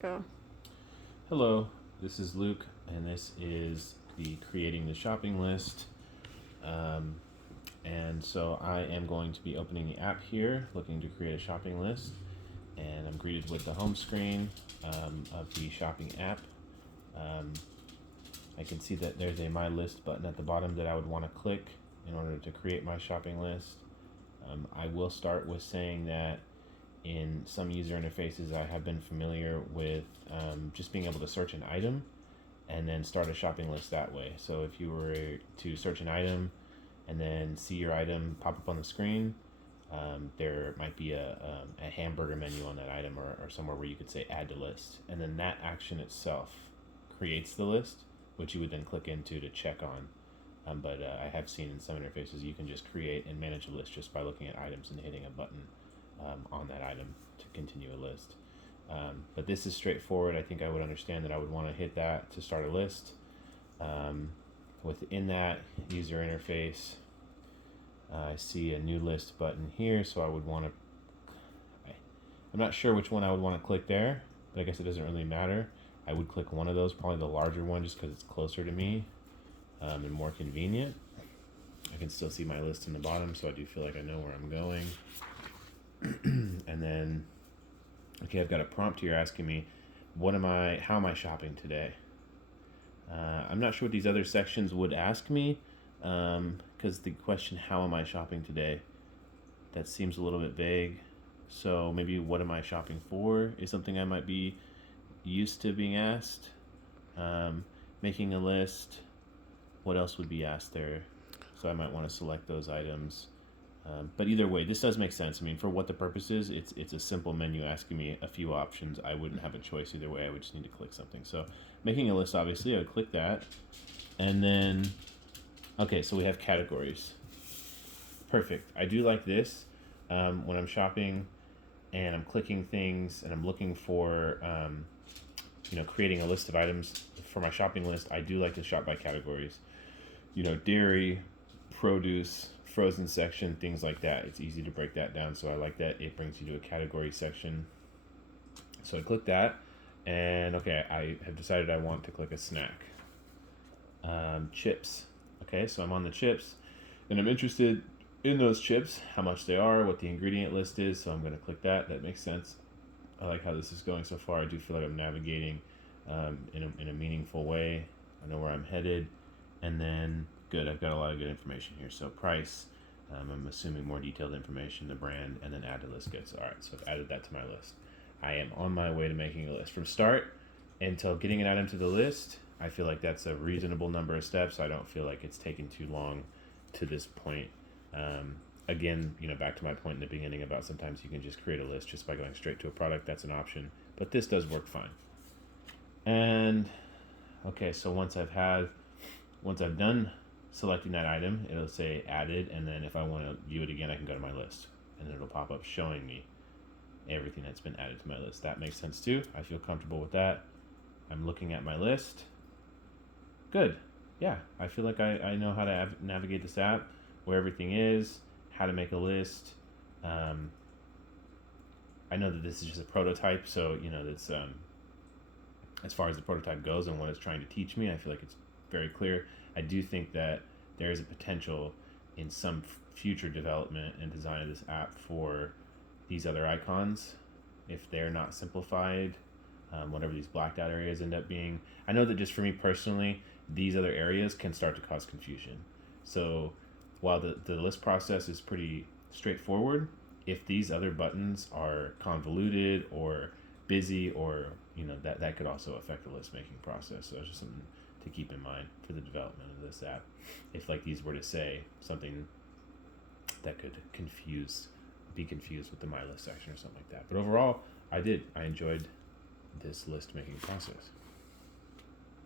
Go. Hello, this is Luke, and this is the Creating the Shopping List. Um, and so I am going to be opening the app here, looking to create a shopping list, and I'm greeted with the home screen of the shopping app. Um, I can see that there's a My List button at the bottom that I would want to click in order to create my shopping list. I will start with saying that in some user interfaces, I have been familiar with just being able to search an item and then start a shopping list that way. So if you were to search an item and then see your item pop up on the screen, there might be a hamburger menu on that item or somewhere where you could say add to list. And then that action itself creates the list, which you would then click into to check on. But I have seen in some interfaces you can just create and manage a list just by looking at items and hitting a button on that item to continue a list. But this is straightforward. I think I would understand that I would want to hit that to start a list. Within that user interface, I see a new list button here, so I would want to. I'm not sure which one I would want to click there, but I guess it doesn't really matter. I would click one of those, probably the larger one, just because it's closer to me and more convenient. I can still see my list in the bottom, so I do feel like I know where I'm going. And then, okay, I've got a prompt here asking me, how am I shopping today? I'm not sure what these other sections would ask me, because the question, how am I shopping today? That seems a little bit vague. So maybe what am I shopping for is something I might be used to being asked. Making a list, what else would be asked there? So I might want to select those items. But either way, this does make sense. I mean, for what the purpose is, it's a simple menu asking me a few options. I wouldn't have a choice either way. I would just need to click something. So making a list, obviously, I would click that. And then, okay, so we have categories. Perfect. I do like this when I'm shopping and I'm clicking things and I'm looking for, creating a list of items for my shopping list. I do like to shop by categories. Dairy, produce, frozen section, things like that. It's easy to break that down, so I like that it brings you to a category section. So I click that, and okay, I have decided I want to click a snack. Chips. Okay, so I'm on the chips, and I'm interested in those chips, how much they are, what the ingredient list is, so I'm going to click that. That makes sense. I like how this is going so far. I do feel like I'm navigating in a meaningful way. I know where I'm headed. And then, good, I've got a lot of good information here. So price, I'm assuming more detailed information, the brand, and then add to list goods. All right, so I've added that to my list. I am on my way to making a list. From start until getting an item to the list, I feel like that's a reasonable number of steps. I don't feel like it's taken too long to this point. Again, back to my point in the beginning about sometimes you can just create a list just by going straight to a product. That's an option, but this does work fine. And okay, so once I've done selecting that item, it'll say added, and then if I want to view it again, I can go to my list, and it'll pop up showing me everything that's been added to my list. That makes sense too. I feel comfortable with that. I'm looking at my list. Good. Yeah, I feel like I know how to navigate this app, where everything is, how to make a list. I know that this is just a prototype, so that's as far as the prototype goes and what it's trying to teach me, I feel like it's very clear. I do think that there is a potential in some future development and design of this app for these other icons, if they're not simplified, whatever these blacked out areas end up being. I know that just for me personally, these other areas can start to cause confusion. So while the list process is pretty straightforward, if these other buttons are convoluted or busy, or that could also affect the list making process. So it's just something to keep in mind for the development of this app. If like these were to say something that could be confused with the my list section or something like that. But overall, I enjoyed this list making process.